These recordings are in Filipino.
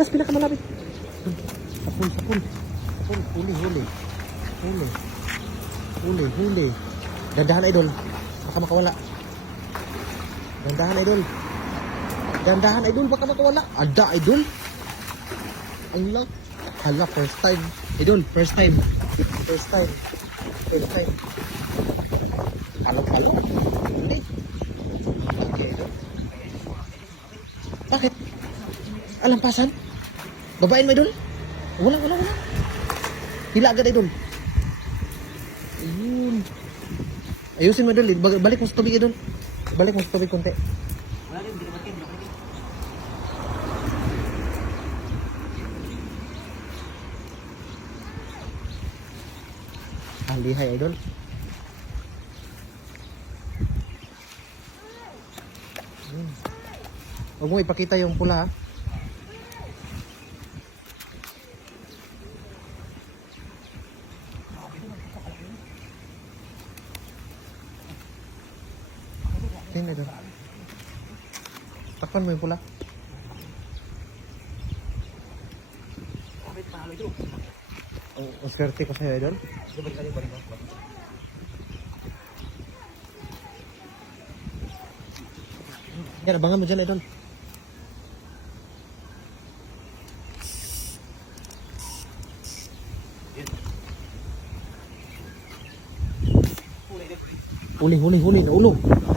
Last, pinakamalapit. Sapul, sapul. Sapul, huli, huli. Huli. Huli, huli. Dandahan, idol. Baka makawala. Dandahan, idol. Dandahan, idol. Baka makawala. Ada, idol. Ang lang. Hala, first time. Idol, first time. First time. First time. Halo, halo. Hindi. Okay, idol. Bakit? Alampasan? Babain mo, idol? Wala, wala, wala. Hila agad, idol. Ayun. Ayusin mo, idol. Balik mo sa tubig, idol. Balik mo sa tubig konti. Wala rin, naman kayo. Ang lihay, idol. Huwag mo ipakita yung pula, ha? Tingnan, idol. Takpan mo yung pula. Kapit palo ito. Ang, ang swerte ko sa'yo, idol. Balik kayo, balik kayo. Yan, abangan mo dyan, idol. Huli, huli, huli. Ulo. Ulo, ulo,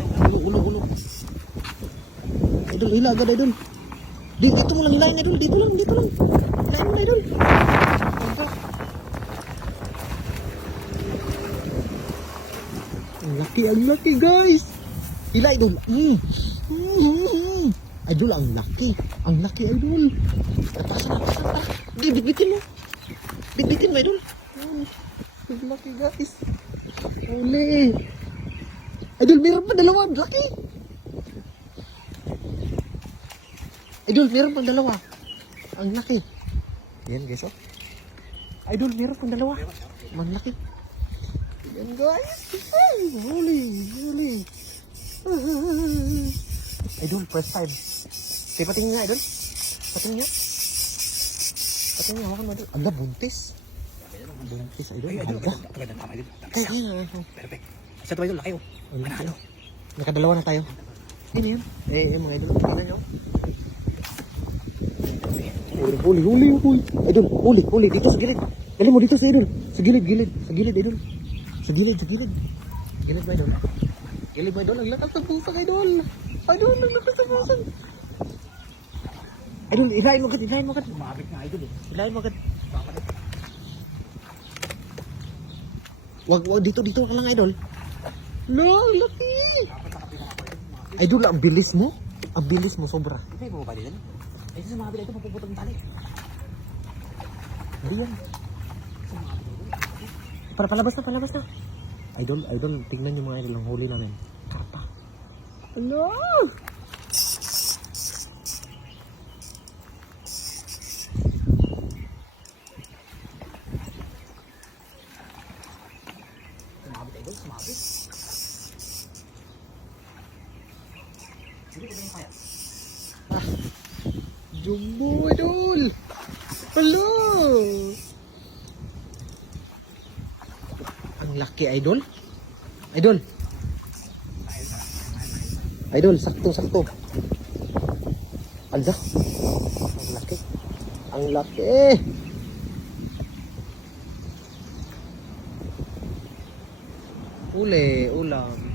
Hila agad, idol. Di, dito mo lang hilahin, idol. Dito lang, dito lang. Hilahin mo, idol. Ang laki, ang laki, guys. Hila, idol. Mm. Mm. Idol, ang laki. Ang laki, idol. Napasa na. Di, bitbitin mo. Bitbitin mo, idol. Mm. Ang laki, guys. Uli. Idol, meron pa dalawa. Laki. Idol, meron pang dalawa. Ang laki. Yan, guys, oh. Idol, meron pang dalawa. Ang laki. Yan, guys. Ay, huli, huli. Idol, first time. Sige, patingin nga, Idol. Patingin nga. Patingin nga, hawakan mo, Idol. Ala, buntis. Buntis, Idol. Ay, idol, maganda tama idol. Kaya. Perfect. Sa ito idol, laki oh. Laki. Ano? Nakadalawa na tayo. Ano yan? Eh, eh, mga Idol. Tingnan nyo. Huli, huli, huli, huli. Idol, huli, huli. Dito sa gilid. Dali mo dito sa Idol. Sa gilid, gilid. Sa gilid, Idol. Sa gilid, sa gilid. Gilid mo, Idol. Gilid mo, Idol. Ang lakas ng pusang, Idol. Idol, ang lakas ng pusang. Idol, ilahin mo agad, ilahin mo agad. Umabit nga idol eh. Ilahin mo agad. Wag, wag, dito, dito ka lang, Idol. No, laki. Idol, ang bilis mo. Ang bilis mo, sobra. Hindi mo ba din? Ito sa mga bila ito, mapuputol ng tali. Hindi yan. Para palabas na, palabas na. Idol, idol, tingnan yung mga idol ang huli namin. Karpa. Ano? Sumabit idol, sumabit. Hindi ko ba yung kaya? Jumbo, idol. Hello. Ang laki, idol. Idol. Idol, sakto, sakto. Alda. Ang laki. Ang laki. Uli, ulam.